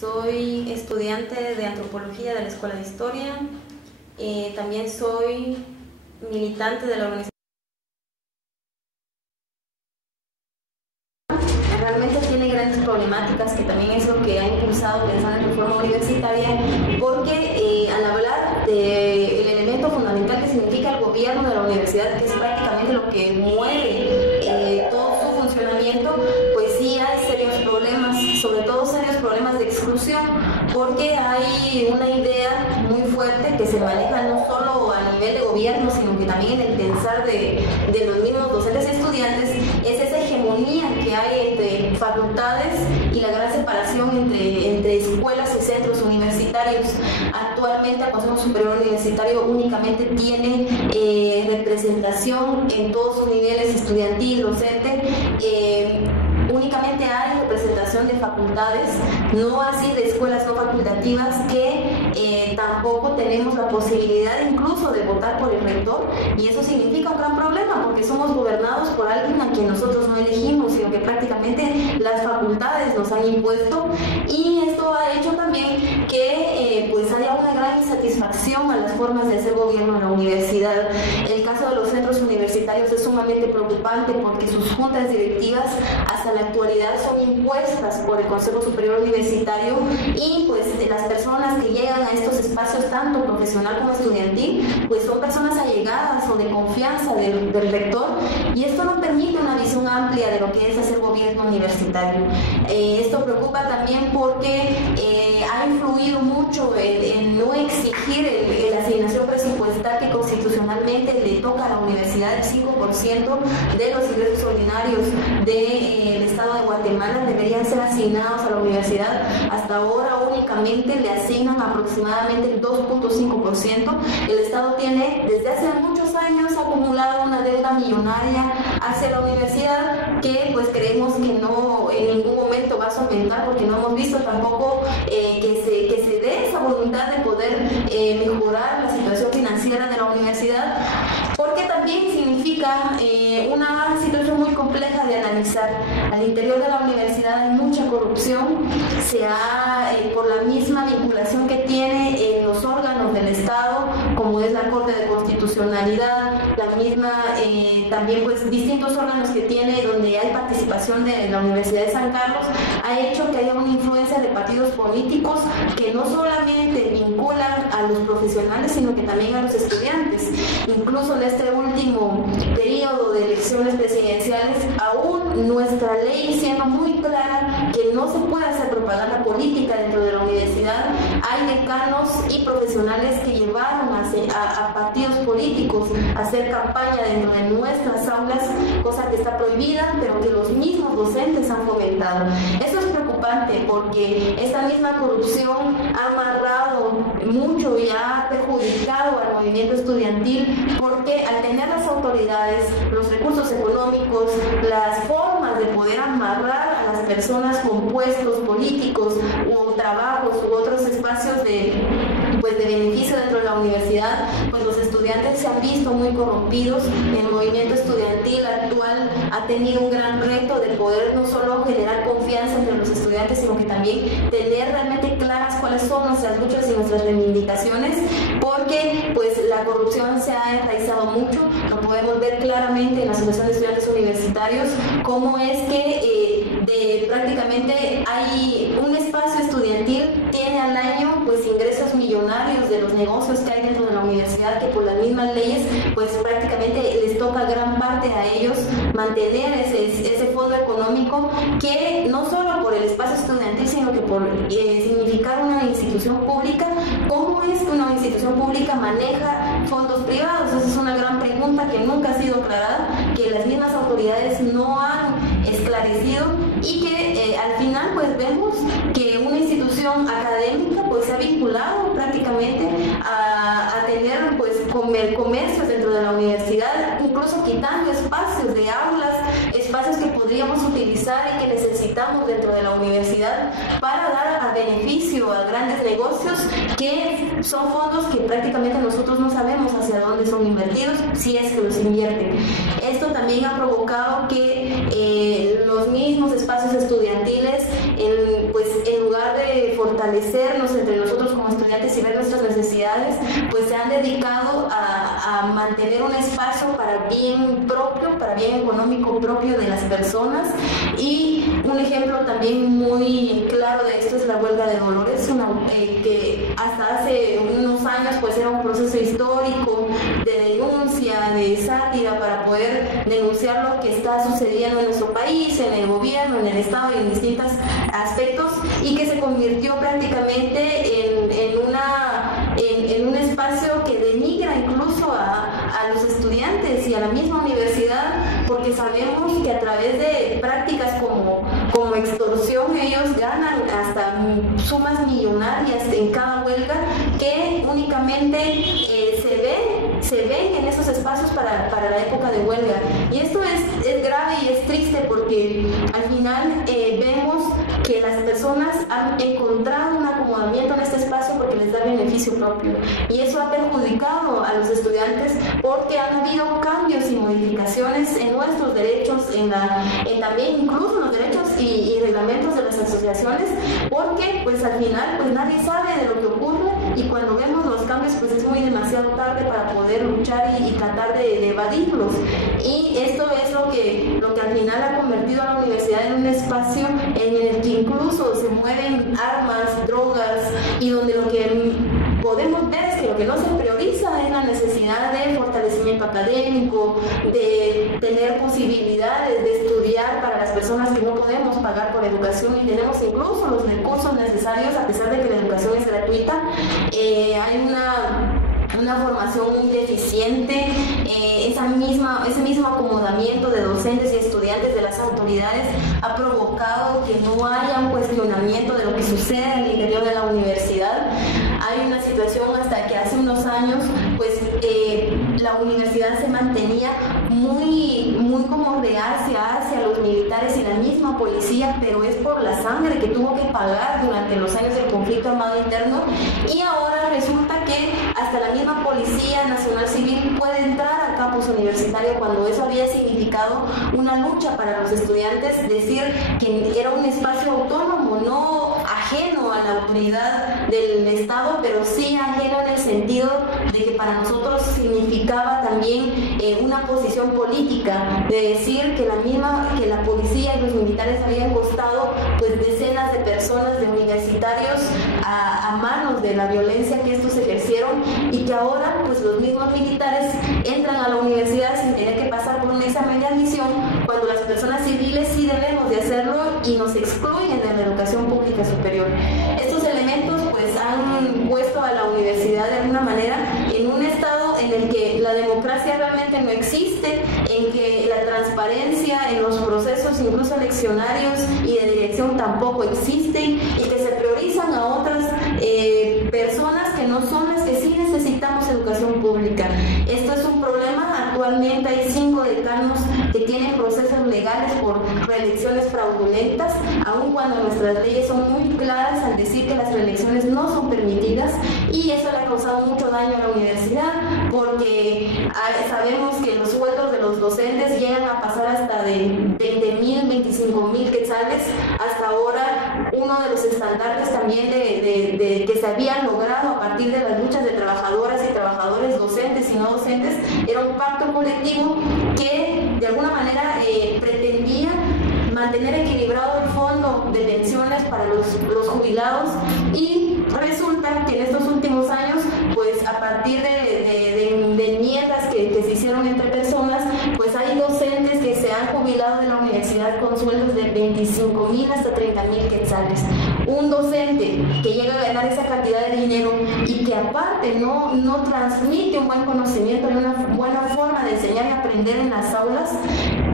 Soy estudiante de antropología de la Escuela de Historia. También soy militante de la organización. Realmente tiene grandes problemáticas, que también es lo que ha impulsado pensar en reforma universitaria, porque al hablar del elemento fundamental que significa el gobierno de la universidad, que es prácticamente lo que mueve todo su funcionamiento, pues sí hay serios problemas, sobre todo serios problemas de exclusión, porque hay una idea muy fuerte que se maneja no solo a nivel de gobierno, sino que también en el pensar de los mismos docentes y estudiantes, es esa hegemonía que hay entre facultades y la gran separación entre escuelas y centros universitarios. Actualmente el Consejo Superior Universitario únicamente tiene representación en todos sus niveles, estudiantil, docente. Únicamente hay representación de facultades, no así de escuelas no facultativas, que tampoco tenemos la posibilidad incluso de votar por el rector, y eso significa un gran problema, porque somos gobernados por alguien a quien nosotros no elegimos, sino que prácticamente las facultades nos han impuesto, y esto ha hecho también que pues haya una gran insatisfacción a las formas de hacer gobierno en la universidad. El caso de los centros universitarios es sumamente preocupante, porque sus juntas directivas hasta la actualidad son impuestas por el Consejo Superior Universitario, y pues las personas que llegan a estos espacios, tanto profesional como estudiantil, pues son personas allegadas o de confianza del rector, y esto no permite una visión amplia de lo que es hacer gobierno universitario. Esto preocupa también porque ha influido mucho en no exigir la asignación presupuestal que constitucionalmente le toca a la universidad. El 5% de los ingresos ordinarios del Estado de Guatemala deberían ser asignados a la universidad. Hasta ahora únicamente le asignan aproximadamente el 2.5%. El Estado tiene desde hace muchos años acumulado una deuda millonaria hacia la universidad, que pues creemos que no en ningún momento va a solventar, porque no hemos visto tampoco que se dé esa voluntad de poder mejorar la situación financiera de la universidad, porque también significa una situación muy compleja de analizar. Al interior de la universidad hay mucha corrupción, por la misma vinculación que tiene en los órganos del Estado, como es la Corte de Constitucionalidad, la misma, también pues distintos órganos que tiene donde hay participación de la Universidad de San Carlos, ha hecho que haya una influencia de partidos políticos que no solamente vinculan a los profesionales, sino que también a los estudiantes. Incluso en este último periodo de elecciones presidenciales, aún nuestra ley siendo muy clara que no se puede hacer propaganda política dentro de la universidad, hay decanos y profesionales que llevaron a partidos políticos a hacer campaña dentro de nuestras aulas, cosa que está prohibida, pero que los mismos docentes han fomentado. Eso es preocupante, porque esta misma corrupción ha amarrado mucho y ha perjudicado al movimiento estudiantil, porque al tener las autoridades los recursos económicos, las formas de poder amarrar a las personas con puestos políticos u trabajos u otros espacios de beneficio dentro de la universidad, pues los estudiantes se han visto muy corrompidos. El movimiento estudiantil actual ha tenido un gran reto de poder no solo generar confianza entre los estudiantes, sino que también tener realmente claras cuáles son nuestras luchas y nuestras reivindicaciones, porque pues la corrupción se ha enraizado mucho. Lo podemos ver claramente en la Asociación de Estudiantes Universitarios, cómo es que prácticamente hay un espacio estudiantil, tiene al año pues ingresos millonarios de los negocios que hay dentro de la universidad, que por las mismas leyes pues prácticamente les toca gran parte a ellos mantener ese fondo económico, que no solo por el espacio estudiantil, sino que por significar una institución pública. ¿Cómo es que una institución pública maneja fondos privados? Esa es una gran pregunta que nunca ha sido aclarada, que las mismas autoridades no han esclarecido, y que al final pues vemos que una institución académica pues se ha vinculado prácticamente a tener pues comercios dentro de la universidad, incluso quitando espacios de aulas, espacios que podríamos utilizar y que necesitamos dentro de la universidad para dar a beneficio a grandes negocios, que son fondos que prácticamente nosotros no sabemos hacia dónde son invertidos, si es que los invierten. Esto también ha provocado que los mismos espacios estudiantiles, en lugar de fortalecer fortalecernos entre nosotros como estudiantes y ver nuestras necesidades, pues se han dedicado a mantener un espacio para bien propio, para bien económico propio de las personas. Y un ejemplo también muy claro de esto es la huelga de Dolores, que hasta hace unos años pues era un proceso histórico de denuncia, de sátira, para poder denunciar lo que está sucediendo en nuestro país, en el gobierno, en el Estado y en distintos aspectos, y que se convirtió prácticamente en un espacio que denigra incluso a los estudiantes y a la misma universidad, porque sabemos que a través de prácticas como extorsión ellos ganan hasta sumas millonarias en cada huelga, que únicamente se ven en esos espacios para la época de huelga. Y esto es grave y es triste, porque al final vemos que las personas han encontrado un acomodamiento en este espacio porque les da beneficio propio, y eso ha perjudicado a los estudiantes, porque han habido cambios y modificaciones en nuestros derechos, en también incluso en los derechos y reglamentos de las asociaciones, porque pues al final pues nadie sabe de lo que ocurre, y cuando vemos los cambios pues es muy demasiado tarde para poder luchar y tratar de evadirlos. Y esto es lo que al final ha convertido a la universidad en un espacio en el que incluso se mueven armas, drogas, y donde lo que podemos ver es que lo que no se prioriza es la necesidad de fortalecimiento académico, de tener posibilidades de estudiar para las personas que no podemos pagar por educación y tenemos incluso los recursos necesarios, a pesar de que la educación es gratuita. Hay una formación muy deficiente, ese mismo acomodamiento de docentes y estudiantes de las autoridades ha provocado que no haya un cuestionamiento de lo que sucede en el interior de la universidad. Hay una situación hasta que hace unos años pues la universidad se mantenía muy como reacia hacia los militares y la misma policía, pero es por la sangre que tuvo que pagar durante los años del conflicto armado interno, y ahora resulta que hasta la misma Policía Nacional Civil puede entrar al campus universitario, cuando eso había significado una lucha para los estudiantes, decir que era un espacio autónomo, no ajeno a la autoridad del Estado, pero sí ajeno en el sentido de que para nosotros significaba también una posición política, de decir que la policía y los militares habían costado pues decenas de personas, de universitarios, a manos de la violencia que estos ejercieron, y que ahora pues los mismos militares entran a la universidad sin tener que pasar por un examen de admisión, cuando las personas civiles sí debemos de hacerlo, y nos excluyen de la educación pública superior. Estos elementos pues han puesto a la universidad de alguna manera en un estado en el que la democracia realmente no existe, en que la transparencia en los procesos incluso eleccionarios y de dirección tampoco existen, y que se priorizan a otras personas que no son las que sí necesitamos educación pública. Esto es un problema. Actualmente hay 5 decanos que tienen procesos legales por reelecciones fraudulentas, aun cuando nuestras leyes son muy claras al decir que las reelecciones no son permitidas, y eso le ha causado mucho daño a la universidad, porque sabemos que los sueldos de los docentes llegan a pasar hasta de 20,000, 25,000 quetzales. Hasta ahora, uno de los estandartes también de que se habían logrado a partir de las luchas de trabajadoras y trabajadores, docentes y no docentes, era un pacto colectivo que de alguna manera pretendía mantener equilibrado el fondo de pensiones para los jubilados, y resulta que en estos últimos años, pues a partir de enmiendas que se hicieron entre personas, pues hay docentes que se han jubilado de la universidad con sueldos de 25,000 hasta 30,000 quetzales. Un docente que llega a ganar esa cantidad de dinero y que aparte no transmite un buen conocimiento y una buena forma de enseñar y aprender en las aulas,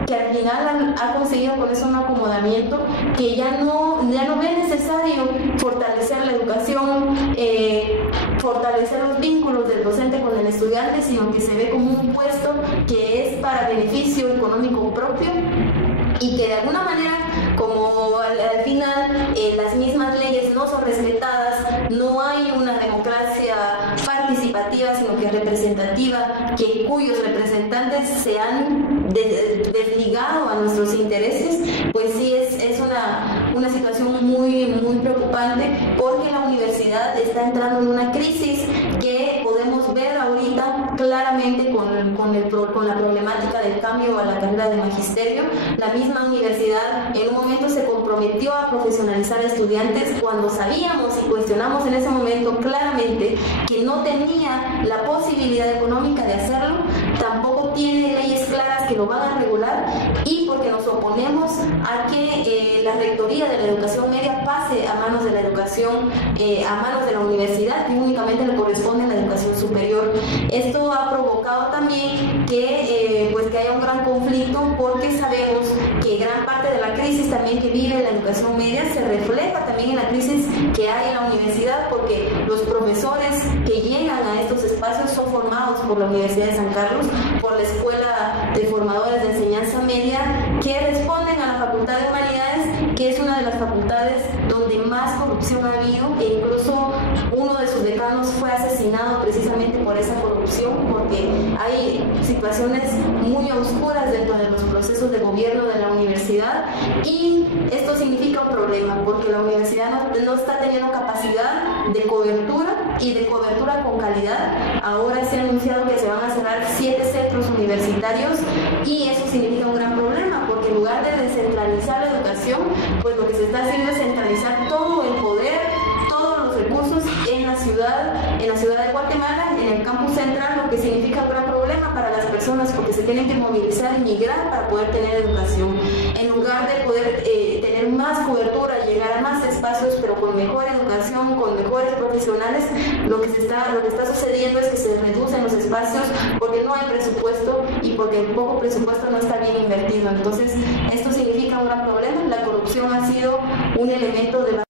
que al final ha conseguido con eso un acomodamiento, que ya no ve necesario fortalecer la educación, fortalecer los vínculos del docente con el estudiante, sino que se ve como un puesto que es para beneficio económico propio, y que de alguna manera, como al final las mismas leyes no son respetadas, no hay una democracia participativa, sino que representativa, cuyos representantes se han desligado a nuestros intereses, pues sí es una situación muy, muy preocupante, porque la universidad está entrando en una crisis que podemos ver ahorita claramente con la problemática del cambio a la carrera de magisterio. La misma universidad en un momento se comprometió a profesionalizar a estudiantes cuando sabíamos y cuestionamos en ese momento claramente que no tenía la posibilidad económica de hacerlo, tampoco tiene leyes claras que lo van a regular, y porque nos oponemos a que la rectoría de la educación media pase a manos de la educación, a manos de la universidad, que únicamente le corresponde a la educación superior. Esto ha provocado también que haya un gran conflicto, porque sabemos que gran parte de la crisis también que vive la educación media se refleja también en la crisis que hay en la universidad, porque los profesores que llegan a estos espacios son formados por la Universidad de San Carlos, por la Escuela de Formadores de Enseñanza Media, que responden a la Facultad de Humanidades, que es una de las facultades donde más corrupción ha habido, e incluso uno de sus decanos fue asesinado precisamente por esa corrupción, porque hay situaciones muy oscuras dentro de los procesos de gobierno de la universidad, y esto significa un problema, porque la universidad no está teniendo capacidad de cobertura y de cobertura con calidad. Ahora se ha anunciado que se van a cerrar 7 centros universitarios, y eso significa un gran problema, porque en lugar de descentralizar la educación, pues lo que se está haciendo es centralizar todo el poder, todos los recursos en la ciudad de Guatemala, en el campus central, lo que significa un gran problema para las personas, porque se tienen que movilizar y migrar para poder tener educación. En lugar de poder tener más cobertura, llegar a más espacios, pero con mejor educación, con mejores profesionales, lo que está sucediendo es que se reducen los espacios porque no hay presupuesto, y porque el poco presupuesto no está bien invertido. Entonces, esto significa un gran problema. La corrupción ha sido un elemento de